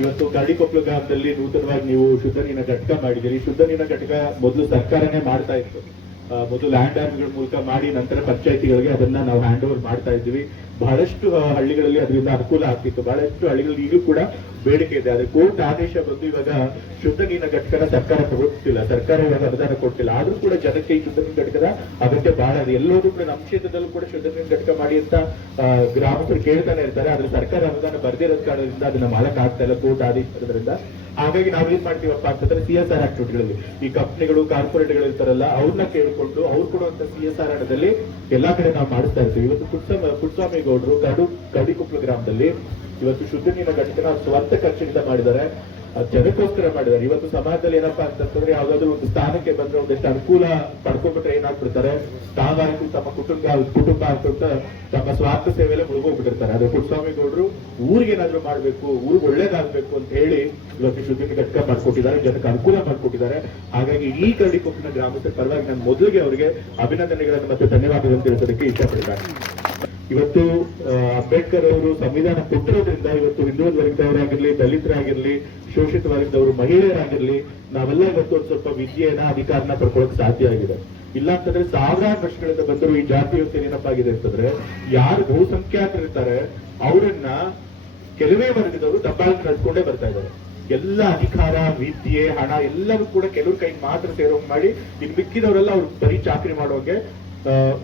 ಇವತ್ತು ಕರಡಿಕೊಪ್ಪಲು ಗ್ರಾಮದಲ್ಲಿ ನೂತನವಾಗಿ ನೀವು ಶುದ್ಧ ನೀರಿನ ಘಟಕ ಮಾಡಿದ್ದೀರಿ. ಶುದ್ಧ ನೀರಿನ ಘಟಕ ಮೊದಲು ಸರ್ಕಾರನೇ ಮಾಡ್ತಾ ಇತ್ತು. ಮೊದಲು ಲ್ಯಾಂಡ್ ಆರ್ಮ್ಗಳ ಮೂಲಕ ಮಾಡಿ ನಂತರ ಪಂಚಾಯತಿಗಳಿಗೆ ಅದನ್ನ ನಾವು ಹ್ಯಾಂಡ್ ಓವರ್ ಮಾಡ್ತಾ ಇದ್ವಿ ಬಹಳಷ್ಟು ಹಳ್ಳಿಗಳಲ್ಲಿ ಅದರಿಂದ ಅನುಕೂಲ ಆಗ್ತಿತ್ತು. ಬಹಳಷ್ಟು ಹಳ್ಳಿಗಳಲ್ಲಿ ಈಗಲೂ ಕೂಡ ಬೇಡಿಕೆ ಇದೆ. ಆದ್ರೆ ಕೋರ್ಟ್ ಆದೇಶ ಬಂದು ಇವಾಗ ಶುದ್ಧ ನೀರಿನ ಘಟಕನ ಸರ್ಕಾರ ತಗೊಳ್ತಿಲ್ಲ. ಸರ್ಕಾರ ಇವಾಗ ಅನುದಾನ ಕೊಡ್ತಿಲ್ಲ. ಆದ್ರೂ ಕೂಡ ಜನಕ್ಕೆ ಈ ಶುದ್ಧ ನೀರಿನ ಘಟಕದ ಅಗತ್ಯ ಬಹಳ ಇದೆ. ಎಲ್ಲರೂ ಕೂಡ ನಮ್ಮ ಕ್ಷೇತ್ರದಲ್ಲೂ ಕೂಡ ಶುದ್ಧ ನೀರಿನ ಘಟಕ ಮಾಡಿ ಅಂತ ಗ್ರಾಮಸ್ಥರು ಕೇಳ್ತಾನೆ ಇರ್ತಾರೆ. ಆದ್ರೆ ಸರ್ಕಾರ ಅನುದಾನ ಬರ್ದಿರೋದ್ ಕಾರಣದಿಂದ ಅದನ್ನ ಮಾಡಕ್ ಆಗ್ತಾ ಇಲ್ಲ ಕೋರ್ಟ್ ಆದೇಶ ಹಾಗಾಗಿ ನಾವ್ ಏನ್ ಮಾಡ್ತೀವಪ್ಪ ಅಂತಂದ್ರೆ ಸಿ ಎಸ್ ಆರ್ ಆಕ್ಟಿವಿಟಿಗಳಲ್ಲಿ ಈ ಕಂಪ್ನಿಗಳು ಕಾರ್ಪೊರೇಟ್ಗಳು ಇರ್ತಾರಲ್ಲ, ಅವ್ರನ್ನ ಕೇಳಿಕೊಂಡು ಅವ್ರು ಕೊಡುವಂತ ಸಿ ಎಸ್ ಆರ್ ಹಣದಲ್ಲಿ ಎಲ್ಲಾ ಕಡೆ ನಾವು ಮಾಡಿಸ್ತಾ ಇರ್ತೀವಿ. ಇವತ್ತು ಪುಟ್ಸ್ವಾಮಿ ಪುಟ್ಸ್ವಾಮಿ ಗೌಡರು ಕಡು ಕಡಿಕೊಪ್ಪಲು ಗ್ರಾಮದಲ್ಲಿ ಇವತ್ತು ಶುದ್ಧ ನೀರಿನ ಘಟಕನ ಸ್ವಂತ ಖರ್ಚಿನಿಂದ ಮಾಡಿದ್ದಾರೆ. ಜನಕ್ಕೋಸ್ಕರ ಮಾಡಿದ್ದಾರೆ. ಇವತ್ತು ಸಮಾಜದಲ್ಲಿ ಏನಪ್ಪಾ ಅಂತಂದ್ರೆ ಯಾವ್ದಾದ್ರು ಒಂದು ಸ್ಥಾನಕ್ಕೆ ಬಂದ್ರೆ ಒಂದಿಷ್ಟು ಅನುಕೂಲ ಪಡ್ಕೊಂಡ್ಬಿಟ್ರೆ ಏನಾಗ್ಬಿಡ್ತಾರೆ? ತಾವಾಯ್ತು ತಮ್ಮ ಕುಟುಂಬ ಕುಟುಂಬ ಅಂತ ತಮ್ಮ ಸ್ವಾರ್ಥ ಸೇವೆಯಲ್ಲೇ ಮುಳುಗೋಗ್ಬಿಟ್ಟಿರ್ತಾರೆ. ಅದೇ ಪುಟ್ಸ್ವಾಮಿ ಗೌಡರು ಊರಿಗೆ ಏನಾದ್ರು ಮಾಡ್ಬೇಕು, ಊರಿಗೆ ಒಳ್ಳೇದಾಗ್ಬೇಕು ಅಂತ ಹೇಳಿ ಇವತ್ತು ನೀರಿನ ಘಟಕ ಮಾಡ್ಕೊಟ್ಟಿದ್ದಾರೆ, ಜನಕ್ಕೆ ಅನುಕೂಲ ಮಾಡ್ಕೊಟ್ಟಿದ್ದಾರೆ. ಹಾಗಾಗಿ ಈ ಕರಡಿಕೊಪ್ಪಿನ ಗ್ರಾಮಸ್ಥರ ಪರವಾಗಿ ನಾನು ಮೊದಲಿಗೆ ಅವರಿಗೆ ಅಭಿನಂದನೆಗಳನ್ನು ಮತ್ತೆ ಧನ್ಯವಾದಗಳನ್ನು ತಿಳಿಸೋದಕ್ಕೆ ಇಷ್ಟಪಡ್ತಾರೆ ಇವತ್ತು ಅಂಬೇಡ್ಕರ್ ಅವರು ಸಂವಿಧಾನ ಕೊಟ್ಟಿರೋದ್ರಿಂದ ಇವತ್ತು ಹಿಂದುಳಿದ ವರ್ಗದವರಾಗಿರ್ಲಿ ದಲಿತರಾಗಿರ್ಲಿ ಶೋಷಿತ ವರ್ಗದವರು ಮಹಿಳೆಯರಾಗಿರ್ಲಿ ನಾವೆಲ್ಲ ಇವತ್ತು ಒಂದು ಸ್ವಲ್ಪ ವಿದ್ಯೆಯನ್ನ ಅಧಿಕಾರನ ಪಡ್ಕೊಳಕ್ ಸಾಧ್ಯ ಆಗಿದೆ. ಇಲ್ಲ ಅಂತಂದ್ರೆ ಸಾವಿರಾರು ವರ್ಷಗಳಿಂದ ಬಂದರೂ ಈ ಜಾತಿ ವ್ಯವಸ್ಥೆ ಏನಪ್ಪಾಗಿದೆ ಅಂತಂದ್ರೆ ಯಾರು ಬಹುಸಂಖ್ಯಾತರಿರ್ತಾರೆ ಅವರನ್ನ ಕೆಲವೇ ವರ್ಗದವರು ದಬ್ಬಾಳಿಕೆ ನಡ್ಕೊಂಡೇ ಬರ್ತಾ ಇದ್ದಾರೆ. ಎಲ್ಲ ಅಧಿಕಾರ ವಿದ್ಯೆ ಹಣ ಎಲ್ಲವೂ ಕೂಡ ಕೆಲವ್ರ ಕೈ ಮಾತ್ರ ಸೇರೋಂಗ್ ಮಾಡಿ ಇನ್ ಮಿಕ್ಕಿದವರೆಲ್ಲ ಅವ್ರು ಬರೀ ಚಾಕರಿ ಆ,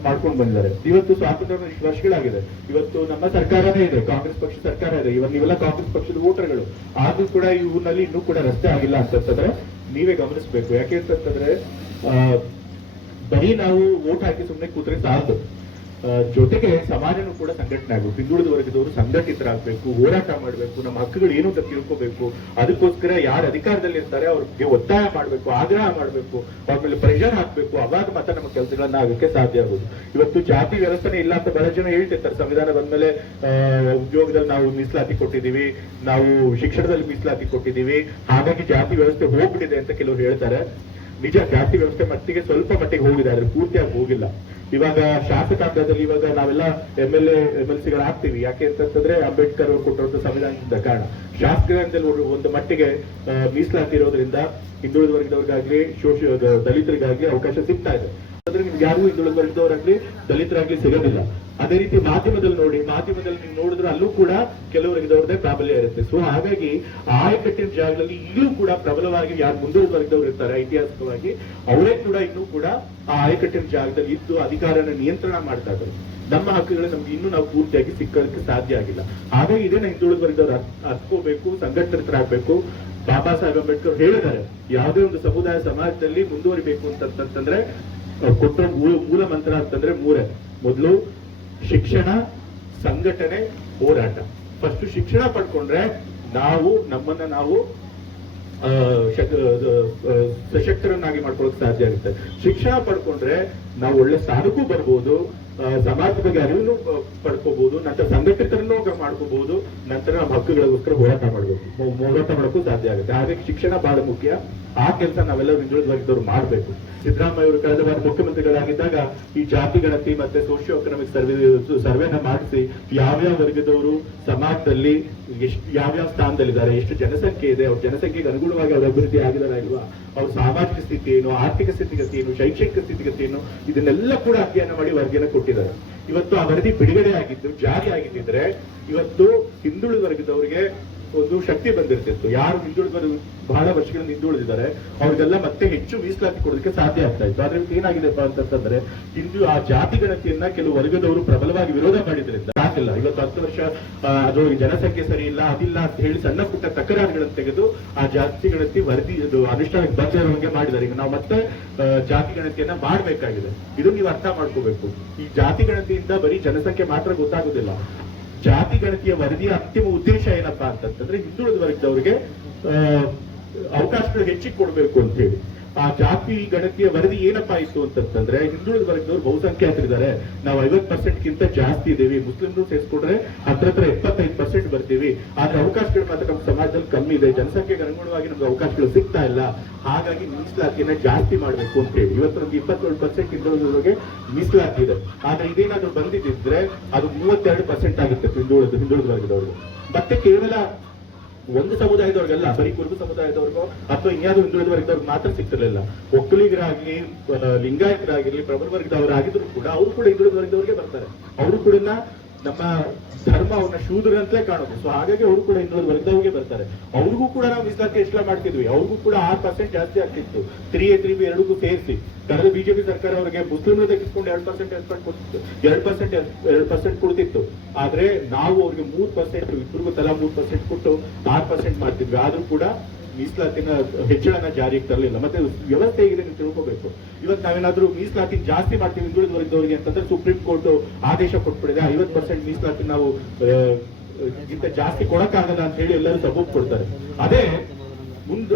ಮಾಡ್ಕೊಂಡು ಬಂದಿದ್ದಾರೆ. ಇವತ್ತು ಸ್ವಾತಂತ್ರ್ಯ ಇಷ್ಟು ವರ್ಷಗಳಾಗಿದೆ. ಇವತ್ತು ನಮ್ಮ ಸರ್ಕಾರನೇ ಇದೆ. ಕಾಂಗ್ರೆಸ್ ಪಕ್ಷ ಸರ್ಕಾರ ಇದೆ. ಇವತ್ತು ನೀವೆಲ್ಲ ಕಾಂಗ್ರೆಸ್ ಪಕ್ಷದ ವೋಟರ್ಗಳು. ಆದ್ರೂ ಕೂಡ ಈ ಊರಿನಲ್ಲಿ ಇನ್ನೂ ಕೂಡ ರಸ್ತೆ ಆಗಿಲ್ಲ ಅಂತಂತಂದ್ರೆ ನೀವೇ ಗಮನಿಸಬೇಕು. ಯಾಕೆ ಅಂತಂತಂದ್ರೆ ಬರೀ ನಾವು ವೋಟ್ ಹಾಕಿ ಸುಮ್ಮನೆ ಕೂತ್ರೆ ಸಾಲದು ಜೊತೆಗೆ ಸಮಾಜನೂ ಕೂಡ ಸಂಘಟನೆ ಆಗಬೇಕು. ಹಿಂದುಳಿದ ವರ್ಗದವರು ಸಂಘಟಿತರಾಗಬೇಕು, ಹೋರಾಟ ಮಾಡಬೇಕು, ನಮ್ಮ ಹಕ್ಕುಗಳು ಏನು ಅಂತ ತಿಳ್ಕೋಬೇಕು. ಅದಕ್ಕೋಸ್ಕರ ಯಾರು ಅಧಿಕಾರದಲ್ಲಿ ಇರ್ತಾರೆ, ಅವ್ರಿಗೆ ಒತ್ತಾಯ ಮಾಡಬೇಕು, ಆಗ್ರಹ ಮಾಡಬೇಕು, ಅವ್ರ ಮೇಲೆ ಪ್ರೆಷರ್ ಹಾಕಬೇಕು. ಅವಾಗ ಮಾತ್ರ ನಮ್ಮ ಕೆಲಸಗಳನ್ನ ಆಗಕ್ಕೆ ಸಾಧ್ಯ ಆಗೋದು. ಇವತ್ತು ಜಾತಿ ವ್ಯವಸ್ಥೆ ಇಲ್ಲ ಅಂತ ಬಹಳ ಜನ ಹೇಳ್ತಿರ್ತಾರೆ. ಸಂವಿಧಾನ ಬಂದ್ಮೇಲೆ ಉದ್ಯೋಗದಲ್ಲಿ ನಾವು ಮೀಸಲಾತಿ ಕೊಟ್ಟಿದೀವಿ ನಾವು ಶಿಕ್ಷಣದಲ್ಲಿ ಮೀಸಲಾತಿ ಕೊಟ್ಟಿದೀವಿ ಹಾಗಾಗಿ ಜಾತಿ ವ್ಯವಸ್ಥೆ ಹೋಗ್ಬಿಟ್ಟಿದೆ ಅಂತ ಕೆಲವರು ಹೇಳ್ತಾರೆ. ನಿಜ, ಜಾತಿ ವ್ಯವಸ್ಥೆ ಮಟ್ಟಿಗೆ ಸ್ವಲ್ಪ ಮಟ್ಟಿಗೆ ಹೋಗಿದೆ, ಆದ್ರೆ ಪೂರ್ತಿಯಾಗಿ ಹೋಗಿಲ್ಲ. ಇವಾಗ ಶಾಸಕಾಂಗದಲ್ಲಿ ಇವಾಗ ನಾವೆಲ್ಲ M L A M L ಸಿಗಳಾಗ್ತೀವಿ ಯಾಕೆ ಅಂತಂದ್ರೆ ಅಂಬೇಡ್ಕರ್ ಅವರು ಕೊಟ್ಟಿರುವಂತ ಸಂವಿಧಾನದಿಂದ ಕಾರಣ. ಶಾಸಕಾಂಗದಲ್ಲಿ ಒಂದು- ಮಟ್ಟಿಗೆ ಮೀಸಲಾತಿ ಇರೋದ್ರಿಂದ ಹಿಂದುಳಿದ ವರ್ಗದವ್ರಿಗಾಗ್ಲಿ ಶೋಷ ದಲಿತರಿಗಾಗ್ಲಿ ಅವಕಾಶ ಸಿಗ್ತಾ ಇದೆ. ಅಂದ್ರೆ ನಿಮ್ಗೆ ಯಾರಿಗೂ ಹಿಂದುಳಿದ ವರ್ಗದವರಾಗ್ಲಿ ದಲಿತರಾಗ್ಲಿ ಸಿಗೋದಿಲ್ಲ. ಅದೇ ರೀತಿ ಮಾಧ್ಯಮದಲ್ಲಿ ನೋಡಿ, ಮಾಧ್ಯಮದಲ್ಲಿ ನೀವು ನೋಡಿದ್ರೆ ಅಲ್ಲೂ ಕೂಡ ಕೆಲವರಿಗೆ ಕೆಲವರಿಗದವ್ರದ್ದೇ ಪ್ರಾಬಲ್ಯ ಇರುತ್ತೆ. ಸೊ ಹಾಗಾಗಿ ಆಯಕಟ್ಟಿನ ಜಾಗದಲ್ಲಿ ಈಗಲೂ ಕೂಡ ಪ್ರಬಲವಾಗಿ ಯಾರು ಮುಂದೆ ವರ್ಗದವ್ರು ಇರ್ತಾರೆ ಐತಿಹಾಸಿಕವಾಗಿ, ಅವರೇ ಕೂಡ ಇನ್ನೂ ಕೂಡ ಆ ಆಯಕಟ್ಟಿನ ಜಾಗದಲ್ಲಿ ಇದ್ದು ಅಧಿಕಾರನ ನಿಯಂತ್ರಣ ಮಾಡ್ತಾ ಇದ್ದಾರೆ. ನಮ್ಮ ಹಕ್ಕುಗಳು ನಮ್ಗೆ ಇನ್ನೂ ನಾವು ಪೂರ್ತಿಯಾಗಿ ಸಿಕ್ಕೋದಕ್ಕೆ ಸಾಧ್ಯ ಆಗಿಲ್ಲ. ಹಾಗಾಗಿ ಇದನ್ನ ಹಿಂದುಳಿದ ವರ್ಗದವ್ರು ಹತ್ಕೋಬೇಕು ಸಂಘಟಿತರಾಗಬೇಕು ಬಾಬಾ ಸಾಹೇಬ್ ಅಂಬೇಡ್ಕರ್ ಹೇಳಿದ್ದಾರೆ, ಯಾವುದೇ ಒಂದು ಸಮುದಾಯ ಸಮಾಜದಲ್ಲಿ ಮುಂದುವರಿಬೇಕು ಅಂತಂತಂದ್ರೆ ಕೊಟ್ಟ ಮೂಲ ಮಂತ್ರ ಅಂತಂದ್ರೆ ಮೂರೇ. ಮೊದಲು ಶಿಕ್ಷಣ ಸಂಘಟನೆ ಹೋರಾಟ. ಫಸ್ಟ್ ಶಿಕ್ಷಣ ಪಡ್ಕೊಂಡ್ರೆ ನಾವು ನಮ್ಮನ್ನ ನಾವು ಸಶಕ್ತರನ್ನಾಗಿ ಮಾಡ್ಕೊಳ್ಳೋಕೆ ಸಾಧ್ಯ ಆಗುತ್ತೆ. ಶಿಕ್ಷಣ ಪಡ್ಕೊಂಡ್ರೆ ನಾವು ಒಳ್ಳೆ ಸ್ಥಾನಕ್ಕೂ ಬರ್ಬೋದು ಸಮಾಜದ ಬಗ್ಗೆ ಅರಿವನ್ನು ಪಡ್ಕೋಬಹುದು ನಂತರ ಸಂಘಟಿತರನ್ನು ಮಾಡ್ಕೋಬಹುದು ನಂತರ ನಮ್ಮ ಹಕ್ಕುಗಳಿಗೋಸ್ಕರ ಹೋರಾಟ ಮಾಡಬೇಕು ಹೋರಾಟ ಮಾಡೋಕ್ಕೂ ಸಾಧ್ಯ ಆಗುತ್ತೆ. ಹಾಗಾಗಿ ಶಿಕ್ಷಣ ಬಹಳ ಮುಖ್ಯ. ಆ ಕೆಲಸ ನಾವೆಲ್ಲರೂ ಹಿಂದುಳಿದ ವರ್ಗದವ್ರು ಮಾಡಬೇಕು. ಸಿದ್ದರಾಮಯ್ಯ ಅವರು ಕಳೆದ ಬಾರಿ ಮುಖ್ಯಮಂತ್ರಿಗಳಾಗಿದ್ದಾಗ ಈ ಜಾತಿ ಗಣತಿ ಮತ್ತೆ ಸೋಷಿಯೋ ಎಕನಾಮಿಕ್ ಸರ್ವೆ, ಸರ್ವೆನ ಮಾಡಿಸಿ ಯಾವ್ಯಾವ ವರ್ಗದವರು ಸಮಾಜದಲ್ಲಿ ಎಷ್ಟು, ಯಾವ್ಯಾವ ಸ್ಥಾನದಲ್ಲಿದ್ದಾರೆ, ಎಷ್ಟು ಜನಸಂಖ್ಯೆ ಇದೆ, ಅವ್ರ ಜನಸಂಖ್ಯೆಗೆ ಅನುಗುಣವಾಗಿ ಅವ್ರ ಅಭಿವೃದ್ಧಿ ಆಗಿದಾರ ಇಲ್ವಾ, ಅವ್ರ ಸಾಮಾಜಿಕ ಸ್ಥಿತಿ ಏನು, ಆರ್ಥಿಕ ಸ್ಥಿತಿಗತಿ ಏನು, ಶೈಕ್ಷಣಿಕ ಸ್ಥಿತಿಗತಿ ಏನು ಇದನ್ನೆಲ್ಲ ಕೂಡ ಅಧ್ಯಯನ ಮಾಡಿ ವರದಿಯನ್ನು ಕೊಟ್ಟಿದ್ದಾರೆ. ಇವತ್ತು ಆ ವರದಿ ಬಿಡುಗಡೆ ಆಗಿದ್ದು, ಜಾರಿ ಆಗಿದ್ದಿದ್ರೆ ಇವತ್ತು ಹಿಂದುಳಿದ ವರ್ಗದವರಿಗೆ ಒಂದು ಶಕ್ತಿ ಬಂದಿರ್ತಿತ್ತು. ಯಾರು ಹಿಂದುಳಿದ ಬಹಳ ವರ್ಷಗಳಿಂದ ಹಿಂದುಳಿದಿದ್ದಾರೆ, ಅವ್ರಿಗೆಲ್ಲ ಮತ್ತೆ ಹೆಚ್ಚು ಮೀಸಲಾತಿ ಕೊಡೋದಕ್ಕೆ ಸಾಧ್ಯ ಆಗ್ತಾ ಇತ್ತು. ಆದ್ರೆ ಏನಾಗಿದೆಪ್ಪ ಅಂತಂದ್ರೆ ಹಿಂದೂ ಆ ಜಾತಿ ಗಣತಿಯನ್ನ ಕೆಲವು ವರ್ಗದವರು ಪ್ರಬಲವಾಗಿ ವಿರೋಧ ಮಾಡಿದ್ರಿಂದ ಸಾಕಿಲ್ಲ ಇವತ್ತು ಹತ್ತು ವರ್ಷ ಅದು ಜನಸಂಖ್ಯೆ ಸರಿ ಇಲ್ಲ, ಅದಿಲ್ಲ ಅಂತ ಹೇಳಿ ಸಣ್ಣ ಪುಟ್ಟ ತಕರಾರುಗಳನ್ನು ತೆಗೆದು ಆ ಜಾತಿ ಗಣತಿ ವರದಿ, ಇದು ಅನುಷ್ಠಾನಕ್ಕೆ ಬಂದಿರೋಂಗೆ ಮಾಡಿದ್ದಾರೆ. ಈಗ ನಾವು ಮತ್ತೆ ಜಾತಿ ಗಣತಿಯನ್ನ ಮಾಡಬೇಕಾಗಿದೆ. ಇದು ನೀವು ಅರ್ಥ ಮಾಡ್ಕೋಬೇಕು. ಈ ಜಾತಿ ಗಣತಿಯಿಂದ ಬರೀ ಜನಸಂಖ್ಯೆ ಮಾತ್ರ ಗೊತ್ತಾಗುದಿಲ್ಲ. ಜಾತಿ ಗಣತಿಯ ವರದಿಯ ಅಂತಿಮ ಉದ್ದೇಶ ಏನಪ್ಪಾ ಅಂತಂದ್ರೆ ಹಿಂದುಳಿದ ವರ್ಗದವರಿಗೆ ಅವಕಾಶಗಳು ಹೆಚ್ಚಿಗೆ ಕೊಡಬೇಕು ಅಂತ ಹೇಳಿ. ಆ ಜಾತಿ ಗಣತಿಯ ವರದಿ ಏನಪ್ಪಾ ಇತ್ತು ಅಂತಂತಂದ್ರೆ ಹಿಂದುಳಿದ ವರ್ಗದವರು ಬಹುಸಂಖ್ಯಾತರಿದ್ದಾರೆ. ನಾವು ಐವತ್ ಪರ್ಸೆಂಟ್ ಗಿಂತ ಜಾಸ್ತಿ ಇದ್ದೀವಿ. ಮುಸ್ಲಿಮ್ರು ಸೇರಿಸ್ಕೊಂಡ್ರೆ ಹತ್ರ ಹತ್ರ ಎಪ್ಪತ್ತೈದು ಪರ್ಸೆಂಟ್ ಬರ್ತೀವಿ. ಆದ್ರೆ ಅವಕಾಶಗಳು ಮಾತ್ರ ನಮ್ಮ ಸಮಾಜದಲ್ಲಿ ಕಮ್ಮಿ ಇದೆ. ಜನಸಂಖ್ಯೆಗೆ ಅನುಗುಣವಾಗಿ ನಮ್ಗೆ ಅವಕಾಶಗಳು ಸಿಗ್ತಾ ಇಲ್ಲ. ಹಾಗಾಗಿ ಮೀಸಲಾತಿಯನ್ನ ಜಾಸ್ತಿ ಮಾಡಬೇಕು ಅಂತ ಹೇಳಿ. ಇವತ್ತು ನಮ್ಗೆ ಇಪ್ಪತ್ತೇಳು ಪರ್ಸೆಂಟ್ ಹಿಂದುಳಿದವರಿಗೆ ಮೀಸಲಾತಿ ಇದೆ. ಆದ್ರೆ ಇದೇನಾದ್ರೂ ಬಂದಿದ್ದಿದ್ರೆ ಅದು ಮೂವತ್ತೆರಡು ಪರ್ಸೆಂಟ್ ಆಗುತ್ತೆ ಹಿಂದುಳಿದ ಹಿಂದುಳಿದ ವರ್ಗದವರು ಮತ್ತೆ ಕೇವಲ ಒಂದು ಸಮುದಾಯದವ್ರಿಗೆಲ್ಲ ಬರೀ ಕುರುಬ ಸಮುದಾಯದವ್ರಿಗೋ, ಅಥವಾ ಇನ್ಯಾವುದೋ ಹಿಂದುಳಿದ ವರ್ಗದವ್ರಿಗೆ ಮಾತ್ರ ಸಿಗ್ತಿರ್ಲಿಲ್ಲ. ಒಕ್ಕಲಿಗರಾಗ್ಲಿ ಲಿಂಗಾಯತರಾಗಿರ್ಲಿ ಪ್ರಬಲ ವರ್ಗದವರಾಗಿದ್ರು ಕೂಡ ಅವರು ಕೂಡ ಹಿಂದುಳಿದ ಬರ್ತಾರೆ. ಅವರು ಕೂಡ ನಮ್ಮ ಧರ್ಮ ಅವ್ರನ್ನ ಶೂದ್ರಂತಲೇ ಕಾಣೋದು. ಸೊ ಹಾಗಾಗಿ ಅವರು ಕೂಡ ಹಿಂದುಳಿದ ವರ್ಗದವ್ರಿಗೆ ಬರ್ತಾರೆ ಅವ್ರಿಗೂ ಕೂಡ ನಾವು ಮೀಸಲಾತಿ ಹೆಚ್ಚಳ ಮಾಡ್ತಿದ್ವಿ. ಅವ್ರಿಗೂ ಕೂಡ ಆರು ಪರ್ಸೆಂಟ್ ಜಾಸ್ತಿ ಆಗ್ತಿತ್ತು. ತ್ರೀ ಎ ತ್ರೀ ಬಿ ಎರಡಕ್ಕೂ ಸೇರಿಸಿ. ಕಳೆದ ಬಿಜೆಪಿ ಸರ್ಕಾರ ಅವರಿಗೆ ಮುಸ್ಲಿಮ್ ತೆಗೆದುಕೊಂಡು ಎರಡು ಪರ್ಸೆಂಟ್ ಎರಡು ಪರ್ಸೆಂಟ್ ಎರಡು ಪರ್ಸೆಂಟ್ ಕೊಡ್ತಿತ್ತು. ಆದ್ರೆ ನಾವು ಅವ್ರಿಗೆ ಮೂರು ಪರ್ಸೆಂಟ್ ಇಬ್ಬರಿಗೂ ತಲಾ ಮೂರು ಪರ್ಸೆಂಟ್ ಕೊಟ್ಟು ಆರು ಪರ್ಸೆಂಟ್ ಮಾಡ್ತಿದ್ವಿ. ಆದ್ರೂ ಕೂಡ ಮೀಸಲಾತಿನ ಹೆಚ್ಚಳನ ಜಾರಿಗೆ ತರಲಿಲ್ಲ. ಮತ್ತೆ ವ್ಯವಸ್ಥೆ ಹೇಗಿದೆ ನೀವು ತಿಳ್ಕೋಬೇಕು. ಇವತ್ತು ನಾವೇನಾದ್ರೂ ಮೀಸಲಾತಿ ಜಾಸ್ತಿ ಮಾಡ್ತೀವಿ ಹಿಂದುಳಿದ ಅಂತಂದ್ರೆ ಸುಪ್ರೀಂ ಕೋರ್ಟ್ ಆದೇಶ ಕೊಟ್ಬಿಡಿದೆ ಐವತ್ತು ಪರ್ಸೆಂಟ್ ಮೀಸಲಾತಿ ನಾವು ಗಿಂತ ಜಾಸ್ತಿ ಕೊಡಕ್ಕಾಗಲ್ಲ ಅಂತ ಹೇಳಿ ಎಲ್ಲರೂ ಸಬೂಬ್ ಕೊಡ್ತಾರೆ. ಅದೇ ಮುಂದ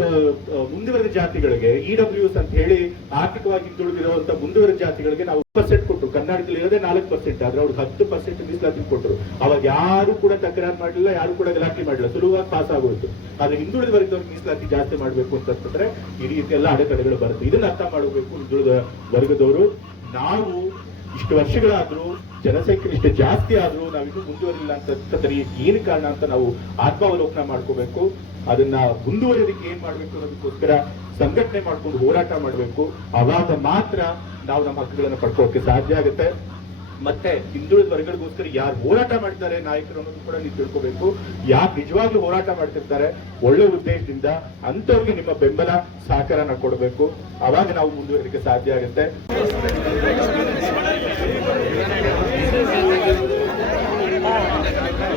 ಮುಂದುವರೆದ ಜಾತಿಗಳಿಗೆ ಇ ಡಬ್ಲ್ಯೂಸ್ ಅಂತ ಹೇಳಿ ಆರ್ಥಿಕವಾಗಿ ಹಿಂದುಳಿದಿರುವಂತ ಮುಂದುವರೆದ ಜಾತಿಗಳಿಗೆ ನಾವು ಪರ್ಸೆಂಟ್ ಕೊಟ್ಟರು ಕರ್ನಾಟಕದಲ್ಲಿ ಇರೋದೇ ನಾಲ್ಕು ಪರ್ಸೆಂಟ್ ಆದ್ರೆ ಅವ್ರಿಗೆ ಹತ್ತು ಪರ್ಸೆಂಟ್ ಮೀಸಲಾತಿ ಕೊಟ್ಟರು ಅವಾಗ ಯಾರು ಕೂಡ ತಕರಾರು ಮಾಡಲಿಲ್ಲ, ಯಾರು ಕೂಡ ಗಲಾಟೆ ಮಾಡಲಿಲ್ಲ. ಸುಲಭವಾಗಿ ಪಾಸ್ ಆಗೋಯ್ತು. ಆದ್ರೆ ಹಿಂದುಳಿದ ವರ್ಗದವ್ರಿಗೆ ಮೀಸಲಾತಿ ಜಾಸ್ತಿ ಮಾಡಬೇಕು ಅಂತ ಅಂತಂದ್ರೆ ಈ ರೀತಿ ಎಲ್ಲ ಅಡೆತಡೆಗಳು ಬರುತ್ತೆ. ಇದನ್ನ ಅರ್ಥ ಮಾಡಬೇಕು ಹಿಂದುಳಿದ ವರ್ಗದವರು. ನಾವು ಇಷ್ಟು ವರ್ಷಗಳಾದ್ರೂ, ಜನಸಂಖ್ಯೆ ಇಷ್ಟು ಜಾಸ್ತಿ ಆದ್ರೂ ನಾವಿನ್ನೂ ಮುಂದುವರಿಲ್ಲ ಅಂತಂದ್ರೆ ಏನು ಕಾರಣ ಅಂತ ನಾವು ಆತ್ಮಾವಲೋಕನ ಮಾಡ್ಕೋಬೇಕು, ಅದನ್ನ ಮುಂದುವರಿಯೋದಕ್ಕೆ ಏನ್ ಮಾಡ್ಬೇಕು ಅನ್ನೋದಕ್ಕೋಸ್ಕರ ಸಂಘಟನೆ ಮಾಡ್ಕೊಂಡು ಹೋರಾಟ ಮಾಡ್ಬೇಕು. ಅವಾಗ ಮಾತ್ರ ನಾವು ನಮ್ಮ ಹಕ್ಕುಗಳನ್ನು ಪಡ್ಕೋಕೆ ಸಾಧ್ಯ ಆಗುತ್ತೆ. ಮತ್ತೆ ಹಿಂದುಳಿದ ವರ್ಗಗಳಿಗೋಸ್ಕರ ಯಾರು ಹೋರಾಟ ಮಾಡ್ತಾರೆ ನಾಯಕರು ಅನ್ನೋದು ಕೂಡ ನೀವು ತಿಳ್ಕೋಬೇಕು. ಯಾಕೆ ನಿಜವಾಗ್ಲೂ ಹೋರಾಟ ಮಾಡ್ತಿರ್ತಾರೆ, ಒಳ್ಳೆ ಉದ್ದೇಶದಿಂದ ಅಂತವ್ರಿಗೆ ನಿಮ್ಮ ಬೆಂಬಲ ಸಹಕಾರನ ಕೊಡಬೇಕು. ಅವಾಗ ನಾವು ಮುಂದುವರಿಕೆ ಸಾಧ್ಯ ಆಗುತ್ತೆ. Thank you.